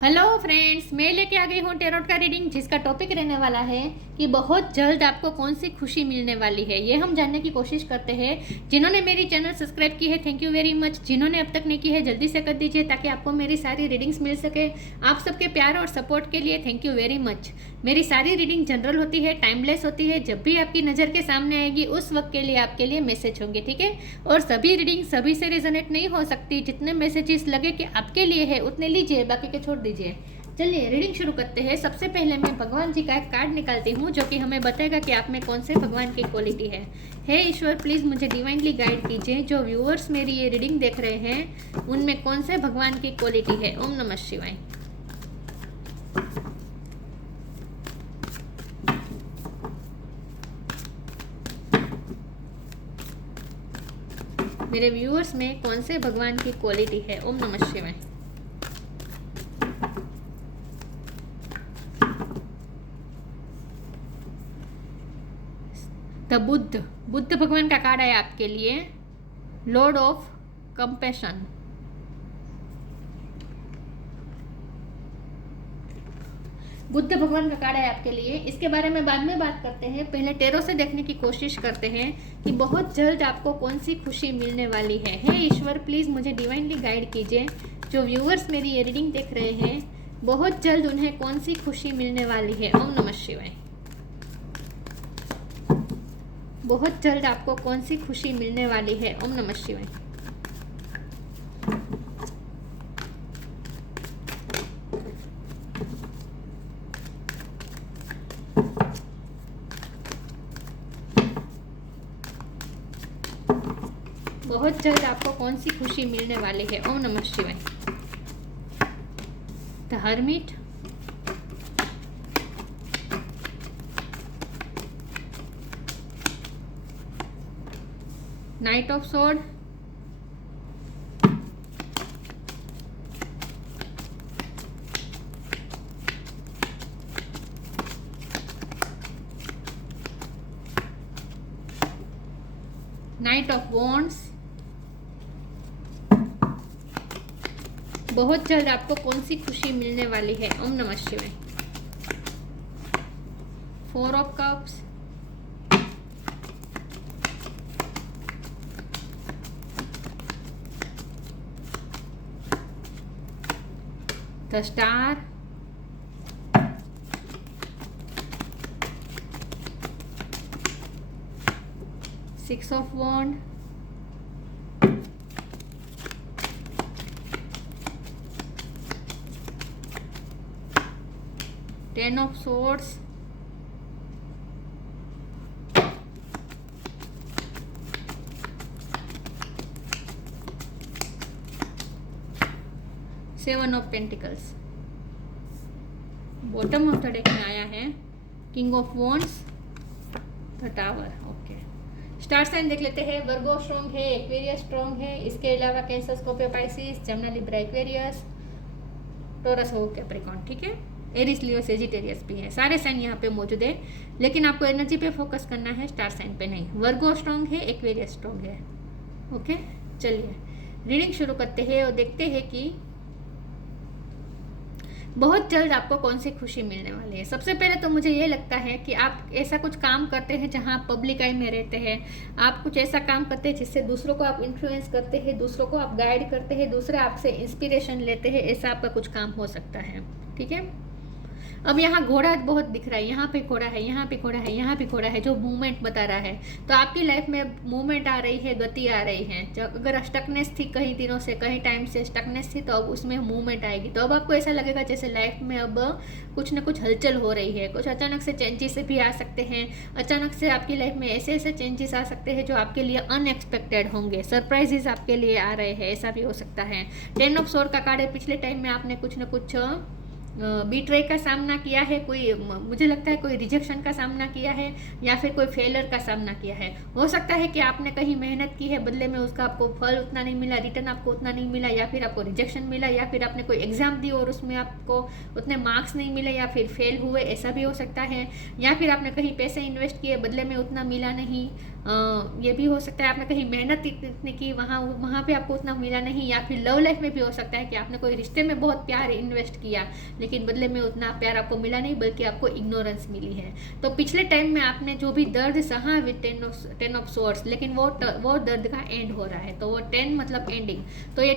Hello friends, मैं लेके आ गई हूँ टेरोट का रीडिंग, जिसका टॉपिक रहने वाला है कि बहुत जल्द आपको कौन सी खुशी मिलने वाली है। ये हम जानने की कोशिश करते हैं। जिन्होंने मेरी चैनल सब्सक्राइब की है, थैंक यू वेरी मच। जिन्होंने अब तक नहीं की है, जल्दी से कर दीजिए ताकि आपको मेरी सारी रीडिंग्स मिल सके। आप सबके प्यार और सपोर्ट के लिए थैंक यू वेरी मच। मेरी सारी रीडिंग जनरल होती है, टाइमलेस होती है। जब भी आपकी नज़र के सामने आएगी उस वक्त के लिए आपके लिए मैसेज होंगे, ठीक है। और सभी रीडिंग सभी से रिजोनेट नहीं हो सकती। जितने मैसेजेस लगे कि आपके लिए है उतने लीजिए, बाकी के छोड़ दीजिए। चलिए रीडिंग शुरू करते हैं। सबसे पहले मैं भगवान जी का एक कार्ड निकालती हूँ जो कि हमें बताएगा कि आप में कौन से भगवान की क्वालिटी है। हे ईश्वर, प्लीज़ मुझे डिवाइनली गाइड कीजिए। जो व्यूअर्स मेरी ये रीडिंग देख रहे हैं उनमें कौन से भगवान की क्वालिटी है। ओम नमः शिवाय। मेरे व्यूअर्स में कौन से भगवान की क्वालिटी है। ओम नमः शिवाय। द बुद्ध भगवान का कार्ड है आपके लिए, लॉर्ड ऑफ कंपैशन। बुद्ध भगवान का कार्ड है आपके लिए। इसके बारे में बाद में बात करते हैं, पहले टेरो से देखने की कोशिश करते हैं कि बहुत जल्द आपको कौन सी खुशी मिलने वाली है। हे ईश्वर, प्लीज़ मुझे डिवाइनली गाइड कीजिए। जो व्यूअर्स मेरी ये रीडिंग देख रहे हैं बहुत जल्द उन्हें कौन सी खुशी मिलने वाली है। ओम नमः शिवाय। बहुत जल्द आपको कौन सी खुशी मिलने वाली है। ओम नमः शिवाय। बहुत जल्द आपको कौन सी खुशी मिलने वाली है। ओम नमः शिवाय। The hermit, night of sword, night of wands. बहुत जल्द आपको कौन सी खुशी मिलने वाली है। ओम नमः शिवाय। Four of cups, the star, six of wand, ten of swords, seven of pentacles. Bottom of the deck में आया है king of wands, the tower. Okay, star sign देख लेते हैं। वर्गो स्ट्रॉन्ग है, एक्वेरियस स्ट्रॉन्ग है। इसके अलावा Cancer, Scorpio, Pisces, Gemini, Libra, Aquarius, Taurus हो, कैप्रिकॉर्न, ठीक है। एरिस, लियो, सेजिटेरियस भी है। सारे साइन यहाँ पे मौजूद है, लेकिन आपको एनर्जी पे फोकस करना है, स्टार साइन पे नहीं। वर्गो स्ट्रॉन्ग है, एक्वेरियस स्ट्रॉन्ग है। ओके, चलिए रीडिंग शुरू करते हैं और देखते हैं कि बहुत जल्द आपको कौन सी खुशी मिलने वाली है। सबसे पहले तो मुझे ये लगता है कि आप ऐसा कुछ काम करते हैं जहां आप पब्लिक आई में रहते हैं। आप कुछ ऐसा काम करते हैं जिससे दूसरों को आप इन्फ्लुएंस करते हैं, दूसरों को आप गाइड करते हैं, दूसरे आपसे इंस्पिरेशन लेते हैं। ऐसा आपका कुछ काम हो सकता है, ठीक है। अब यहाँ घोड़ा बहुत दिख रहा है, यहाँ पे घोड़ा है, यहाँ पे घोड़ा है, यहाँ पे घोड़ा है, जो मूवमेंट बता रहा है। तो आपकी लाइफ में मूवमेंट आ रही है, गति आ रही है। जब अगर स्टकनेस थी कई दिनों से, कई टाइम से स्टकनेस थी, तो अब उसमें मूवमेंट आएगी। तो अब आपको ऐसा लगेगा जैसे लाइफ में अब कुछ ना कुछ हलचल हो रही है। कुछ अचानक से चेंजेस भी आ सकते हैं। अचानक से आपकी लाइफ में ऐसे ऐसे चेंजेस आ सकते हैं जो आपके लिए अनएक्सपेक्टेड होंगे। सरप्राइजेस आपके लिए आ रहे हैं, ऐसा भी हो सकता है। टेन ऑफ स्वॉर्ड का कार्ड है। पिछले टाइम में आपने कुछ ना कुछ बीट्रे का सामना किया है, कोई मुझे लगता है कोई रिजेक्शन का सामना किया है, या फिर कोई फेलियर का सामना किया है। हो सकता है कि आपने कहीं मेहनत की है, बदले में उसका आपको फल उतना नहीं मिला, रिटर्न आपको उतना नहीं मिला, या फिर आपको रिजेक्शन मिला, या फिर आपने कोई एग्जाम दी और उसमें आपको उतने मार्क्स नहीं मिले या फिर फेल हुए, ऐसा भी हो सकता है। या फिर आपने कहीं पैसे इन्वेस्ट किए, बदले में उतना मिला नहीं। ये भी हो सकता है आपने कहीं मेहनत इतनी की, वहाँ पे आपको उतना मिला नहीं, या फिर लव लाइफ में भी हो सकता है कि आपने कोई रिश्ते में बहुत प्यार इन्वेस्ट किया लेकिन बदले में उतना प्यार आपको मिला नहीं, बल्कि आपको इग्नोरेंस मिली है। तो पिछले टाइम में आपने जो भी दर्द सहा विद 10 ऑफ सोर्ड्स, लेकिन वो दर्द का एंड हो रहा है। तो वो 10 मतलब एंडिंग, तो ये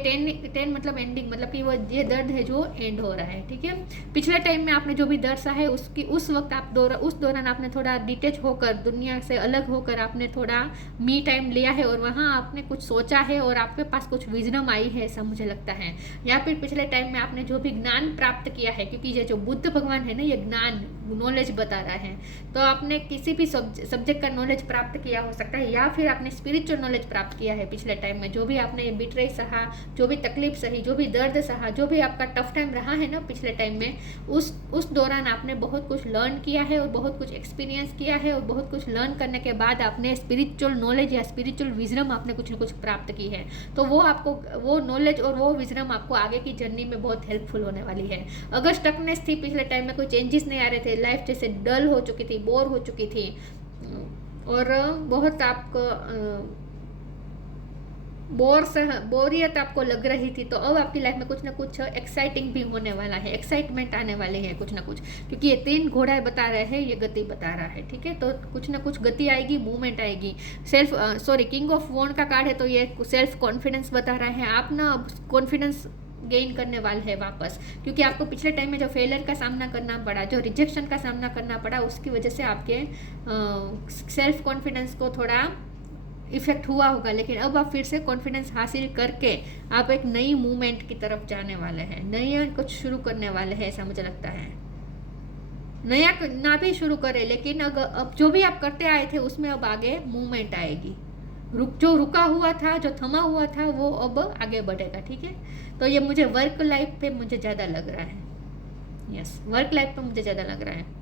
10 मतलब एंडिंग, मतलब कि वो ये दर्द है जो एंड हो रहा है, ठीक है। पिछले टाइम में आपने जो भी दर्द सहा है उस वक्त आप उस दौरान आपने थोड़ा डिटेच होकर, दुनिया से अलग होकर आपने थोड़ा मी टाइम लिया है, और वहाँ आपने कुछ सोचा है और आपके पास कुछ विजडम आई है, ऐसा मुझे लगता है। या फिर पिछले टाइम में आपने जो भी ज्ञान प्राप्त किया है, क्योंकि ये जो बुद्ध भगवान है ना, ये ज्ञान नॉलेज बता रहा है, तो आपने किसी भी सब्जेक्ट का नॉलेज प्राप्त किया हो सकता है, या फिर आपने स्पिरिचुअल नॉलेज प्राप्त किया है पिछले टाइम में। जो भी आपने ये बिट्रे सहा, जो भी तकलीफ सही, जो भी दर्द सहा, जो भी आपका टफ टाइम रहा है ना पिछले टाइम में, उस दौरान आपने बहुत कुछ लर्न किया है और बहुत कुछ एक्सपीरियंस किया है, और बहुत कुछ लर्न करने के बाद आपने स्पिरिचुअल नॉलेज या स्पिरिचुअल विजडम आपने कुछ न कुछ प्राप्त की है। तो वो आपको, वो नॉलेज और वो विजडम आपको आगे की जर्नी में बहुत हेल्पफुल होने वाली है। अगर स्टकनेस थी पिछले टाइम में, कोई चेंजेस नहीं आ रहे थे, लाइफ जैसे डल हो चुकी थी, बोर हो चुकी थी, और बहुत आपको बोरियत आपको लग रही थी, तो अब आपकी लाइफ में कुछ ना कुछ एक्साइटिंग भी होने वाला है, एक्साइटमेंट आने वाले हैं कुछ ना कुछ, क्योंकि ये 3 घोड़ा बता रहे हैं, ये गति बता रहा है, ठीक है। तो कुछ ना कुछ गति आएगी, मूवमेंट आएगी। किंग ऑफ वॉन्ड का कार्ड है, तो ये सेल्फ कॉन्फिडेंस बता रहा है। आप ना कॉन्फिडेंस गेन करने वाले हैं वापस, क्योंकि आपको पिछले टाइम में जो फेलियर का सामना करना पड़ा, जो रिजेक्शन का सामना करना पड़ा, उसकी वजह से आपके सेल्फ कॉन्फिडेंस को थोड़ा इफेक्ट हुआ होगा, लेकिन अब आप फिर से कॉन्फिडेंस हासिल करके आप एक नई मूवमेंट की तरफ जाने वाले हैं, नया कुछ शुरू करने वाले हैं, ऐसा मुझे लगता है। नया ना भी शुरू करें, लेकिन अब जो भी आप करते आए थे उसमें अब आगे मूवमेंट आएगी। जो रुका हुआ था, जो थमा हुआ था, वो अब आगे बढ़ेगा, ठीक है। तो ये मुझे वर्क लाइफ पे मुझे ज़्यादा लग रहा है, यस, वर्क लाइफ पे मुझे ज़्यादा लग रहा है।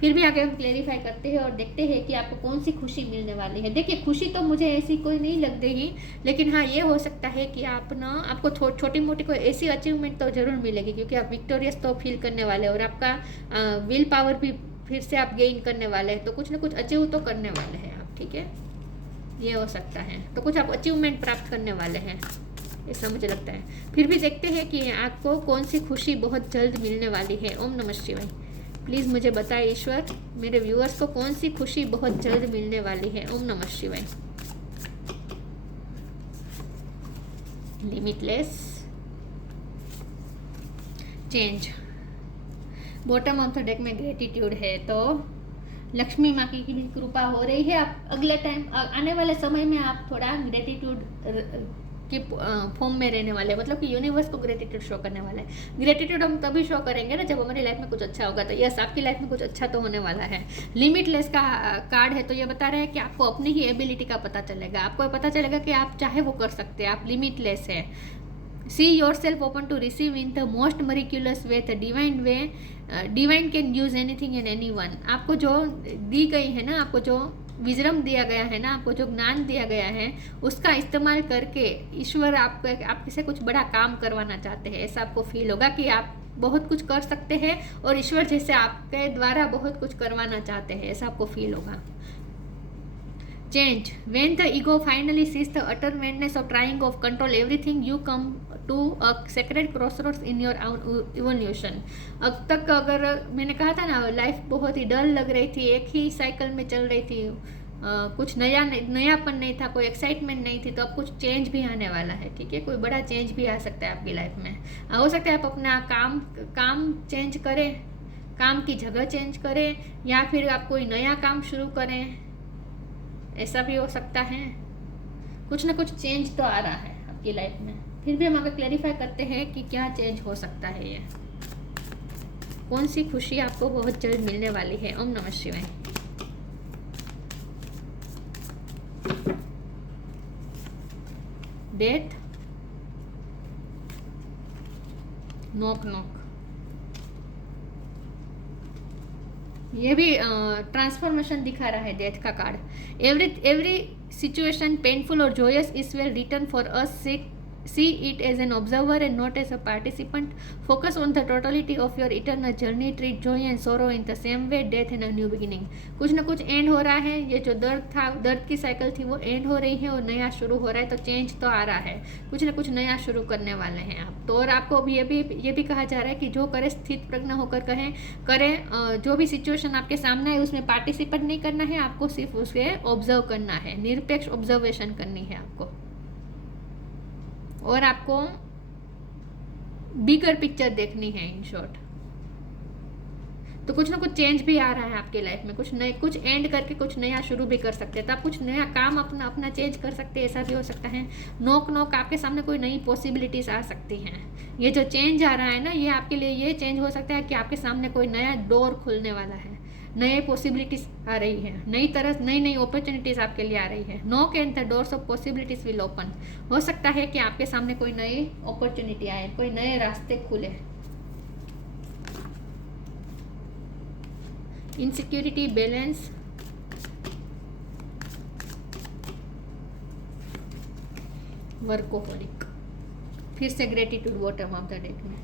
फिर भी आगे हम क्लेरिफाई करते हैं और देखते हैं कि आपको कौन सी खुशी मिलने वाली है। देखिए, खुशी तो मुझे ऐसी कोई नहीं लग रही, लेकिन हाँ, ये हो सकता है कि आपको छोटी मोटी कोई ऐसी अचीवमेंट तो जरूर मिलेगी, क्योंकि आप विक्टोरियस तो फील करने वाले हैं, और आपका विल पावर भी फिर से आप गेन करने वाले हैं, तो कुछ ना कुछ अचीव तो करने वाले हैं आप, ठीक है। ये हो सकता है, तो कुछ आप अचीवमेंट प्राप्त करने वाले हैं, ऐसा मुझे लगता है। फिर भी देखते हैं कि आपको कौन सी खुशी बहुत जल्द मिलने वाली है। ओम नमः शिवाय। प्लीज़ मुझे बताएं ईश्वर, मेरे व्यूअर्स को कौन सी खुशी बहुत जल्द मिलने वाली है। ओम नमः शिवाय। Limitless change, bottom of the deck में ग्रेटिट्यूड है, तो लक्ष्मी माँ की भी कृपा हो रही है। आप अगले टाइम, आने वाले समय में आप थोड़ा ग्रेटिट्यूड के फॉर्म में रहने वाले, मतलब कि यूनिवर्स को ग्रेटिट्यूड शो करने वाला है। ग्रेटिट्यूड हम तभी शो करेंगे ना जब हमारी लाइफ में कुछ अच्छा होगा, तो यस, आपकी लाइफ में कुछ अच्छा तो होने वाला है। लिमिटलेस का कार्ड है, तो ये बता रहा है कि आपको अपनी ही एबिलिटी का पता चलेगा, आपको पता चलेगा कि आप चाहे वो कर सकते हैं, आप लिमिटलेस है। See yourself open to receive in the most miraculous way, the divine way, divine can use anything and any one. आपको जो दी गई है ना, आपको जो विजडम दिया गया है ना, आपको जो ज्ञान दिया गया है, उसका इस्तेमाल करके ईश्वर आपके से कुछ बड़ा काम करवाना चाहते हैं। ऐसा आपको फील होगा कि आप बहुत कुछ कर सकते हैं और ईश्वर जैसे आपके द्वारा बहुत कुछ करवाना चाहते हैं, ऐसा आपको फील होगा। Change. When the ego finally sees the utter madness of trying to control everything, you come to a sacred crossroads in your evolution. अब तक अगर मैंने कहा था ना, लाइफ बहुत ही डल लग रही थी, एक ही साइकिल में चल रही थी, कुछ नयापन नहीं था, कोई एक्साइटमेंट नहीं थी, तो अब कुछ चेंज भी आने वाला है, ठीक है। कोई बड़ा चेंज भी आ सकता है आपकी लाइफ में। हो सकता है आप अपना काम चेंज करें, काम की जगह चेंज करें, या फिर आप कोई नया काम शुरू करें, ऐसा भी हो सकता है। कुछ ना कुछ चेंज तो आ रहा है आपकी लाइफ में। फिर भी हम आगे क्लैरिफाई करते हैं कि क्या चेंज हो सकता है, ये कौन सी खुशी आपको बहुत जल्द मिलने वाली है। ओम नमः शिवाय। डेथ, नॉक नॉक, ये भी ट्रांसफॉर्मेशन दिखा रहा है डेथ का कार्ड। एवरी सिचुएशन पेनफुल और joyous is well return for us seek See it as an observer and not as a participant. Focus on the totality of your eternal journey. Treat joy and sorrow in the same way. Death and a new beginning. कुछ ना कुछ and हो रहा है. ये जो दर्द था, दर्द की साइकिल थी, वो एंड हो रही है और नया शुरू हो रहा है. तो चेंज तो आ रहा है, कुछ ना कुछ नया शुरू करने वाले हैं आप. तो और आपको अभी ये भी कहा जा रहा है कि जो करे स्थित प्रज्ञ होकर करें. जो भी सिचुएशन आपके सामने है उसमें पार्टिसिपेट नहीं करना है आपको, सिर्फ उसके ऑब्जर्व करना है. निरपेक्ष ऑब्जर्वेशन करनी है आपको. और आपको बिगर पिक्चर देखनी है इन शॉर्ट. तो कुछ ना कुछ चेंज भी आ रहा है आपके लाइफ में. कुछ एंड करके कुछ नया शुरू भी कर सकते हैं. तो आप कुछ नया काम अपना चेंज कर सकते हैं. ऐसा भी हो सकता है. नोक आपके सामने कोई नई पॉसिबिलिटीज आ सकती हैं. ये जो चेंज आ रहा है ना, ये आपके लिए ये चेंज हो सकता है कि आपके सामने कोई नया डोर खुलने वाला है. नए पॉसिबिलिटीज आ रही है. नई अपॉर्चुनिटीज आपके लिए आ रही है. Knock and the doors of possibilities will open. हो सकता है कि आपके सामने कोई नई अपॉर्चुनिटी आए, कोई नए रास्ते खुले. Insecurity, balance, workaholic. फिर से gratitude bottom of the deck में.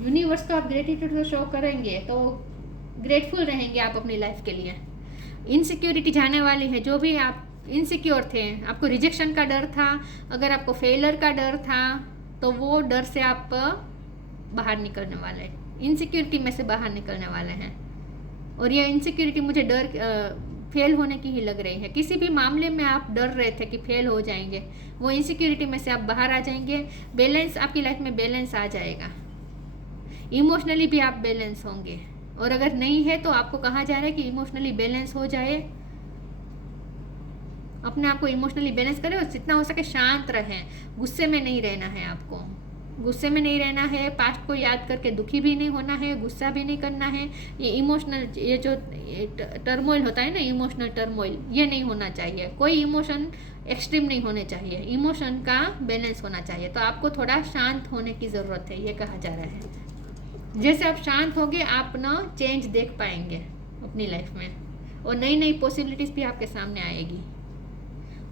यूनिवर्स को आप ग्रेटिट्यूड शो करेंगे तो ग्रेटफुल रहेंगे आप अपनी लाइफ के लिए. इनसिक्योरिटी जाने वाली है. जो भी आप इनसिक्योर थे, आपको रिजेक्शन का डर था, अगर आपको फेलियर का डर था, तो वो डर से आप बाहर निकलने वाले हैं. इनसिक्योरिटी में से बाहर निकलने वाले हैं. और ये इनसिक्योरिटी मुझे डर फेल होने की ही लग रही है. किसी भी मामले में आप डर रहे थे कि फेल हो जाएंगे, वो इनसिक्योरिटी में से आप बाहर आ जाएंगे. बैलेंस, आपकी लाइफ में बैलेंस आ जाएगा. इमोशनली भी आप बैलेंस होंगे. और अगर नहीं है तो आपको कहा जा रहा है कि इमोशनली बैलेंस हो जाए. अपने आप को इमोशनली बैलेंस करें और जितना हो सके शांत रहें. गुस्से में नहीं रहना है आपको. गुस्से में नहीं रहना है. पास्ट को याद करके दुखी भी नहीं होना है, गुस्सा भी नहीं करना है. ये इमोशनल, ये जो टर्मोइल होता है ना, इमोशनल टर्मोइल, ये नहीं होना चाहिए. कोई इमोशन एक्सट्रीम नहीं होने चाहिए. इमोशन का बैलेंस होना चाहिए. तो आपको थोड़ा शांत होने की ज़रूरत है, ये कहा जा रहा है. जैसे आप शांत होगे, आप ना चेंज देख पाएंगे अपनी लाइफ में. और नई पॉसिबिलिटीज़ भी आपके सामने आएगी.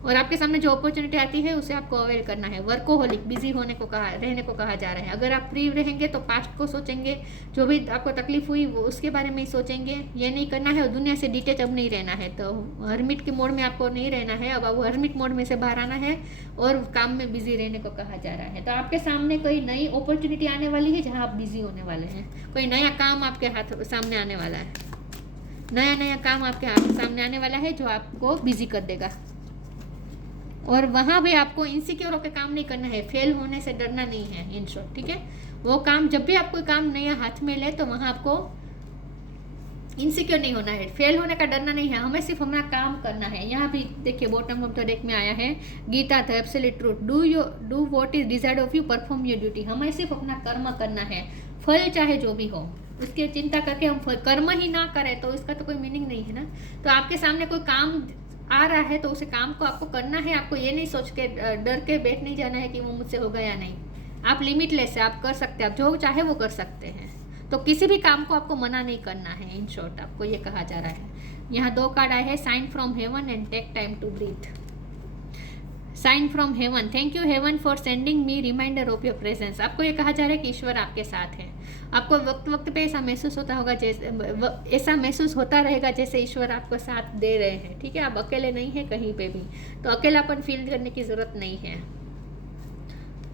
और आपके सामने जो अपॉर्चुनिटी आती है उसे आपको अवेल करना है. वर्कोहोलिक, बिजी रहने को कहा जा रहा है. अगर आप फ्री रहेंगे तो पास्ट को सोचेंगे, जो भी आपको तकलीफ हुई वो उसके बारे में ही सोचेंगे. ये नहीं करना है. और दुनिया से डिटेच अब नहीं रहना है. तो हर्मिट के मोड में आपको नहीं रहना है. अब वो हर्मिट मोड में से बाहर आना है और काम में बिजी रहने को कहा जा रहा है. तो आपके सामने कोई नई अपॉर्चुनिटी आने वाली है जहाँ आप बिजी होने वाले हैं. कोई नया काम आपके हाथ सामने आने वाला है. नया काम आपके हाथ सामने आने वाला है जो आपको बिजी कर देगा. और वहाँ भी आपको इनसिक्योर होकर काम नहीं करना है. फेल होने से डरना नहीं है इन शॉर्ट. ठीक है. वो काम, जब भी आप कोई काम नया हाथ में ले तो वहाँ आपको इनसिक्योर नहीं होना है. फेल होने का डरना नहीं है. हमें सिर्फ अपना काम करना है. यहाँ भी देखिए बॉटम ऑफ द डेक में आया है Gita, the absolute truth. Do what is desired of you, perform your duty. हमें सिर्फ अपना कर्म करना है. फल चाहे जो भी हो, उसकी चिंता करके हम कर्म ही ना करें तो इसका तो कोई मीनिंग नहीं है ना. तो आपके सामने कोई काम आ रहा है तो उसे काम को आपको करना है. आपको ये नहीं सोच के डर के बैठ नहीं जाना है कि वो मुझसे होगा या नहीं. आप लिमिटलेस है. आप कर सकते हैं. आप जो चाहे वो कर सकते हैं. तो किसी भी काम को आपको मना नहीं करना है. इन शॉर्ट आपको ये कहा जा रहा है. यहाँ 2 कार्ड आए हैं, sign from heaven and take time to breathe. Sign from heaven. Thank you heaven for sending me reminder of your presence. आपको ये कहा जा रहा है कि ईश्वर आपके साथ है. आपको वक्त पे ऐसा महसूस होता होगा, जैसे ऐसा महसूस होता रहेगा जैसे ईश्वर आपको साथ दे रहे हैं. ठीक है. आप अकेले नहीं हैं कहीं पे भी. तो अकेलापन फील करने की ज़रूरत नहीं है.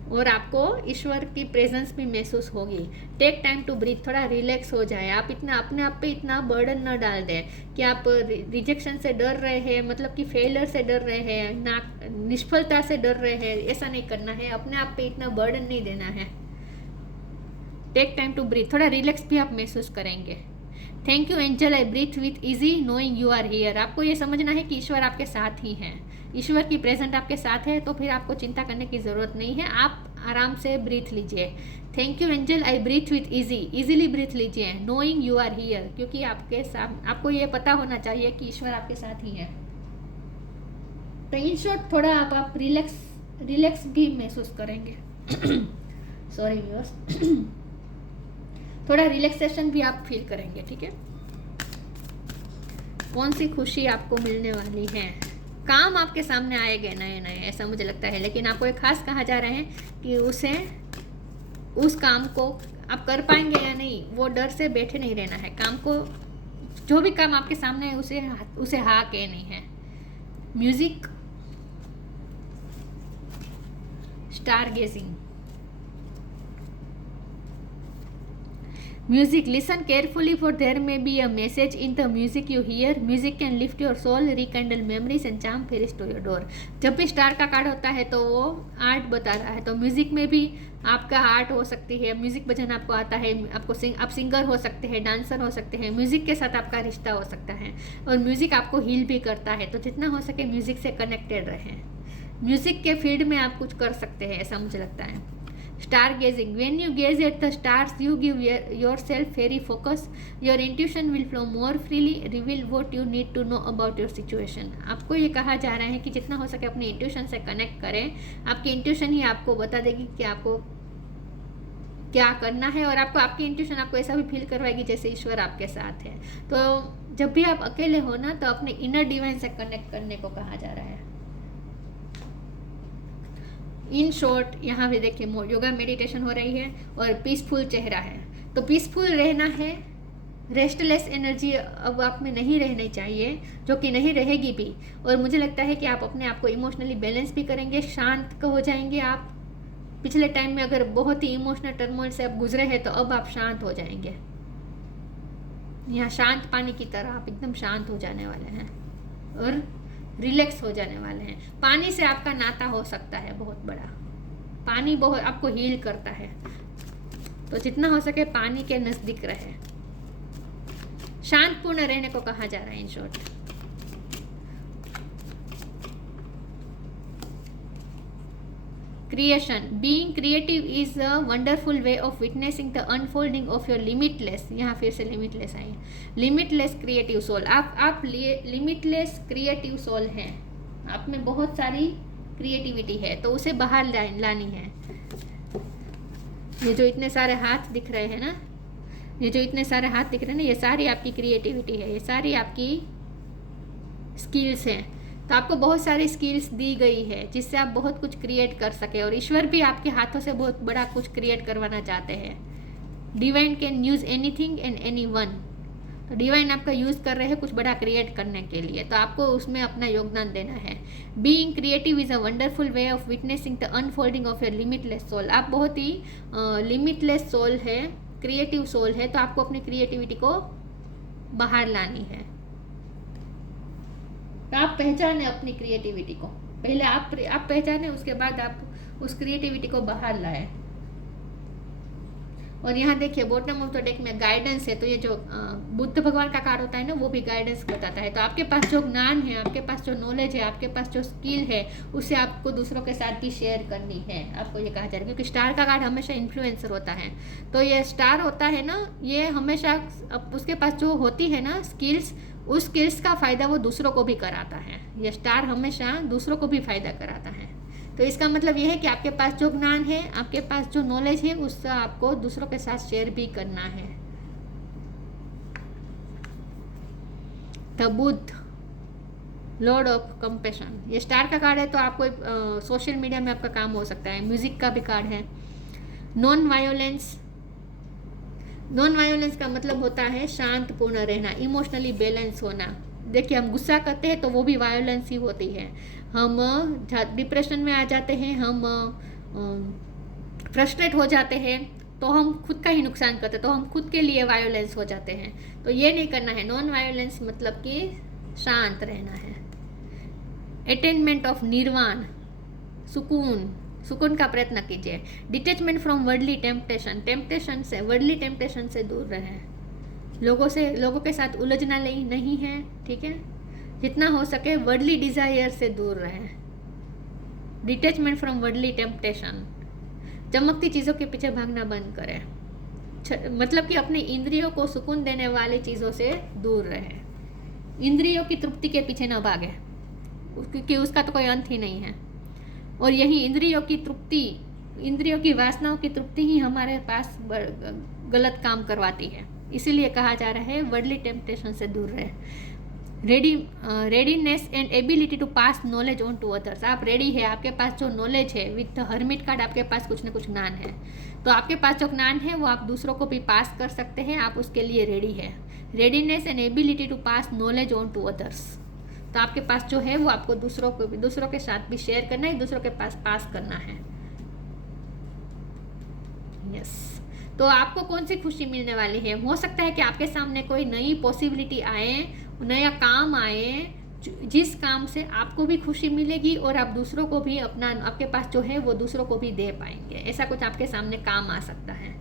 और आपको ईश्वर की प्रेजेंस भी महसूस होगी. Take time to breathe. थोड़ा रिलैक्स हो जाए. आप इतना अपने आप पे इतना बर्डन न डाल दें कि आप रिजेक्शन से डर रहे हैं, मतलब कि फेलियर से डर रहे हैं, ना निष्फलता से डर रहे हैं. ऐसा नहीं करना है. अपने आप पे इतना बर्डन नहीं देना है. Take time to breathe. थोड़ा रिलैक्स भी आप महसूस करेंगे. Thank you angel, I breathe with easy knowing you are here. आपको ये समझना है कि ईश्वर आपके साथ ही हैं. ईश्वर की प्रेजेंट आपके साथ है तो फिर आपको चिंता करने की ज़रूरत नहीं है. आप आराम से ब्रीथ लीजिए. Thank you angel, I breathe with easily breath लीजिए. नोइंग यू आर हियर, क्योंकि आपके साथ आपको ये पता होना चाहिए कि ईश्वर आपके साथ ही है. तो इन शॉर्ट थोड़ा आप रिलैक्स भी महसूस करेंगे. Sorry viewers. थोड़ा रिलैक्सेशन भी आप फील करेंगे. ठीक है. कौन सी खुशी आपको मिलने वाली है. काम आपके सामने आएंगे नए नए, ऐसा मुझे लगता है। लेकिन आपको एक खास कहा जा रहा है कि उस काम को आप कर पाएंगे या नहीं, वो डर से बैठे नहीं रहना है। काम को, जो भी काम आपके सामने है उसे हाँ कहनी है। Music, star gazing. Music, listen carefully for there may be a message in the music you hear. Music can lift your soul, rekindle memories and charm fairies to your door. जब भी स्टार का card होता है तो वो art बता रहा है, तो म्यूजिक में भी आपका आर्ट हो सकती है। म्यूजिक बजाना आपको आता है, आप सिंगर हो सकते हैं, डांसर हो सकते हैं। म्यूजिक के साथ आपका रिश्ता हो सकता है और म्यूजिक आपको हील भी करता है। तो जितना हो सके म्यूजिक से कनेक्टेड रहें। म्यूजिक के फील्ड में आप कुछ कर सकते हैं, ऐसा मुझे लगता है। Star gazing, when you gaze at the stars you give yourself fairy focus, your intuition will flow more freely, reveal what you need to know about your situation। आपको ये कहा जा रहा है कि जितना हो सके अपने इंट्यूशन से कनेक्ट करें। आपकी इंट्यूशन ही आपको बता देगी कि आपको क्या करना है, और आपको आपकी इंट्यूशन आपको ऐसा भी फील करवाएगी जैसे ईश्वर आपके साथ है। तो जब भी आप अकेले हो ना, तो अपने इनर डिवाइन से कनेक्ट करने को कहा जा रहा है। इन शॉर्ट, यहाँ पे देखिए योगा मेडिटेशन हो रही है और पीसफुल चेहरा है। तो पीसफुल रहना है। रेस्टलेस एनर्जी अब आप में नहीं रहनी चाहिए, जो कि नहीं रहेगी भी। और मुझे लगता है कि आप अपने आप को इमोशनली बैलेंस भी करेंगे, शांत हो जाएंगे आप। पिछले टाइम में अगर बहुत ही इमोशनल टर्मोइल से आप गुजरे हैं तो अब आप शांत हो जाएंगे। यहाँ शांत पानी की तरह आप एकदम शांत हो जाने वाले हैं और रिलैक्स हो जाने वाले हैं। पानी से आपका नाता हो सकता है बहुत बड़ा। पानी बहुत आपको हील करता है, तो जितना हो सके पानी के नज़दीक रहे। शांतपूर्ण रहने को कहा जा रहा है in short. Creation, being creative is a wonderful way of witnessing the unfolding of your limitless. यहाँ फिर से लिमिटलेस आई, लिमिटलेस क्रिएटिव सोल। आप लिमिटलेस क्रिएटिव सोल हैं। आप में बहुत सारी क्रिएटिविटी है, तो उसे बाहर लानी है। ये जो इतने सारे हाथ दिख रहे हैं ना, ये सारी आपकी क्रिएटिविटी है, ये सारी आपकी स्किल्स हैं। तो आपको बहुत सारी स्किल्स दी गई है जिससे आप बहुत कुछ क्रिएट कर सके, और ईश्वर भी आपके हाथों से बहुत बड़ा कुछ क्रिएट करवाना चाहते हैं। Divine can use anything and any one. तो डिवाइन आपका यूज़ कर रहे हैं कुछ बड़ा क्रिएट करने के लिए, तो आपको उसमें अपना योगदान देना है। Being creative is a wonderful way of witnessing the unfolding of your limitless soul. आप बहुत ही लिमिटलेस सोल है, क्रिएटिव सोल है, तो आपको अपनी क्रिएटिविटी को बाहर लानी है। तो आप पहचाने अपनी क्रिएटिविटी को, पहले आप पहचाने, उसके बाद आप उस क्रिएटिविटी को बाहर लाए। और यहाँ देखिए बॉटम ऑफ द डेक में गाइडेंस है, तो ये जो बुद्ध भगवान का कार्ड होता है ना, वो भी गाइडेंस बताता है। तो आपके पास जो ज्ञान है, आपके पास जो नॉलेज है, आपके पास जो स्किल है, उसे आपको दूसरों के साथ भी शेयर करनी है, आपको ये कहा जा रहा है। क्योंकि स्टार का कार्ड हमेशा इन्फ्लुएंसर होता है, तो ये स्टार होता है ना, ये हमेशा उसके पास जो होती है ना स्किल्स, उस स्किल्स का फ़ायदा वो दूसरों को भी कराता है। ये स्टार हमेशा दूसरों को भी फ़ायदा कराता है। तो इसका मतलब ये है कि आपके पास जो ज्ञान है, आपके पास जो नॉलेज है, उससे आपको दूसरों के साथ शेयर भी करना है। The Buddha, Lord of compassion, ये स्टार का कार्ड है, तो आपको सोशल मीडिया में आपका काम हो सकता है। म्यूजिक का भी कार्ड है। नॉन वायोलेंस, नॉन वायोलेंस का मतलब होता है शांतपूर्ण रहना, इमोशनली बैलेंस होना। देखिए हम गुस्सा करते हैं तो वो भी वायोलेंस ही होती है। हम डिप्रेशन में आ जाते हैं, हम फ्रस्ट्रेट हो जाते हैं, तो हम खुद का ही नुकसान करते हैं, तो हम खुद के लिए वायोलेंस हो जाते हैं। तो ये नहीं करना है। नॉन वायोलेंस मतलब कि शांत रहना है। अटेनमेंट ऑफ निर्वाण, सुकून का प्रयत्न कीजिए। डिटैचमेंट फ्रॉम वर्ल्डली टेम्पटेशन से, वर्ल्डली टेम्पटेशन से दूर रहें। लोगों के साथ उलझना नहीं है, ठीक है। जितना हो सके वर्ल्डली डिजायर से दूर रहें। डिटैचमेंट फ्रॉम वर्ल्डली टेम्पटेशन, चमकती चीज़ों के पीछे भागना बंद करें। मतलब कि अपनी इंद्रियों को सुकून देने वाली चीज़ों से दूर रहें। इंद्रियों की तृप्ति के पीछे न भागें, क्योंकि उसका तो कोई अंत ही नहीं है। और यही इंद्रियों की तृप्ति, इंद्रियों की वासनाओं की तृप्ति ही हमारे पास गलत काम करवाती है। इसीलिए कहा जा रहा है वर्ल्डली टेम्पटेशन से दूर रहे। Readiness and ability to pass knowledge on to others. आप रेडी है, आपके पास जो नॉलेज है, विथ हर्मिट कार्ड आपके पास कुछ ना कुछ ज्ञान है, तो आपके पास जो ज्ञान है वो आप दूसरों को भी पास कर सकते हैं, आप उसके लिए रेडी है। Readiness and ability to pass knowledge on to others, तो आपके पास जो है वो आपको दूसरों के साथ भी शेयर करना है, दूसरों के पास करना है। यस, तो आपको कौन सी खुशी मिलने वाली है? हो सकता है कि आपके सामने कोई नई पॉसिबिलिटी आए, नया काम आए, जिस काम से आपको भी खुशी मिलेगी और आप दूसरों को भी आपके पास जो है वो दूसरों को भी दे पाएंगे। ऐसा कुछ आपके सामने काम आ सकता है,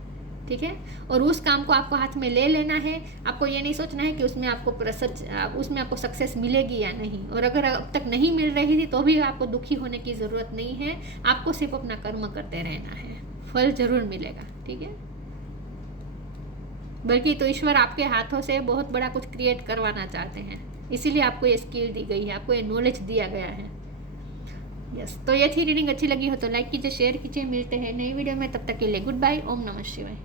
ठीक है। और उस काम को आपको हाथ में ले लेना है। आपको ये नहीं सोचना है कि उसमें आपको सक्सेस मिलेगी या नहीं, और अगर अब तक नहीं मिल रही थी तो भी आपको दुखी होने की ज़रूरत नहीं है। आपको सिर्फ अपना कर्म करते रहना है, फल जरूर मिलेगा, ठीक है। बल्कि तो ईश्वर आपके हाथों से बहुत बड़ा कुछ क्रिएट करवाना चाहते हैं, इसीलिए आपको ये स्किल दी गई है, आपको ये नॉलेज दिया गया है। यस, तो ये थी रीडिंग। अच्छी लगी हो तो लाइक कीजिए, शेयर कीजिए। मिलते हैं नई वीडियो में, तब तक के लिए गुड बाय। ओम नमः शिवाय।